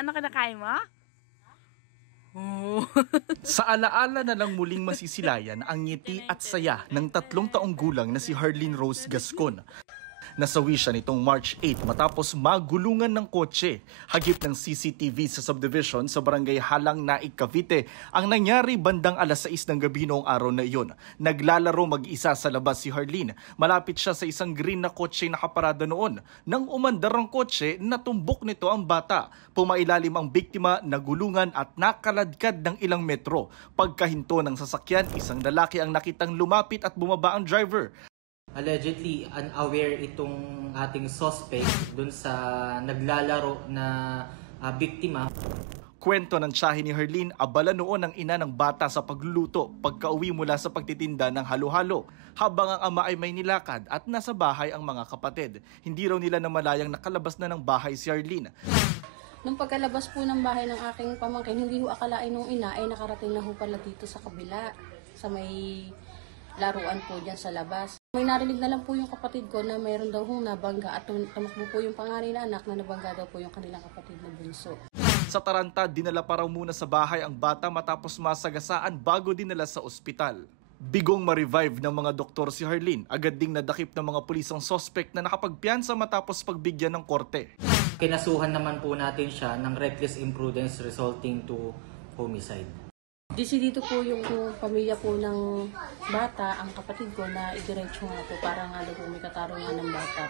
Ano kinakain mo? Oh. Sa alaala na lang muling masisilayan ang ngiti at saya ng 3 taong gulang na si Harleen Rose Gascon. Nasawi siya nitong March 8 matapos magulungan ng kotse. Hagip ng CCTV sa subdivision sa barangay Halang Naik, Cavite ang nangyari bandang alas 6 ng gabi noong araw na iyon. Naglalaro mag-isa sa labas si Harleen. Malapit siya sa isang green na kotse nakaparada noon. Nang umandar ang kotse, natumbok nito ang bata. Pumailalim ang biktima, nagulungan at nakaladkad ng ilang metro. Pagkahinto ng sasakyan, isang lalaki ang nakitang lumapit at bumaba ang driver. Allegedly unaware itong ating suspect dun sa naglalaro na biktima. Kwento ng tiyahin ni Harleen, abala noon ang ina ng bata sa pagluluto pagka-uwi mula sa pagtitinda ng halo-halo. Habang ang ama ay may nilakad at nasa bahay ang mga kapatid. Hindi raw nila namalayang nakalabas na ng bahay si Harleen. Nung pagkalabas po ng bahay ng aking pamangkin, hindi ho akalain nung ina ay nakarating na ho pala dito sa kabila, sa may laruan po dyan sa labas. May narinig na lang po yung kapatid ko na mayroon daw hong nabangga at tumakbo po yung panganay na anak na nabangga daw po yung kanilang kapatid na bunso. Sa taranta, dinala pa raw muna sa bahay ang bata matapos masagasaan bago dinala sa ospital. Bigong ma-revive ng mga doktor si Harleen. Agad ding nadakip ng mga pulis ang suspect na nakapagpiyansa matapos pagbigyan ng korte. Kinasuhan naman po natin siya ng reckless imprudence resulting to homicide. Dito po yung pamilya po ng bata, ang kapatid ko, na idiretso nga po para nga daw po may katarungan ng bata.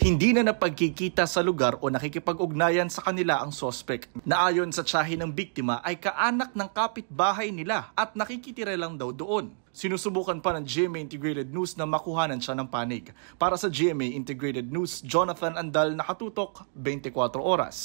Hindi na napagkikita sa lugar o nakikipag-ugnayan sa kanila ang suspect na ayon sa tiyahin ng biktima ay kaanak ng kapitbahay nila at nakikitira lang daw doon. Sinusubukan pa ng GMA Integrated News na makuhanan siya ng panig. Para sa GMA Integrated News, Jonathan Andal, nakatutok 24 oras.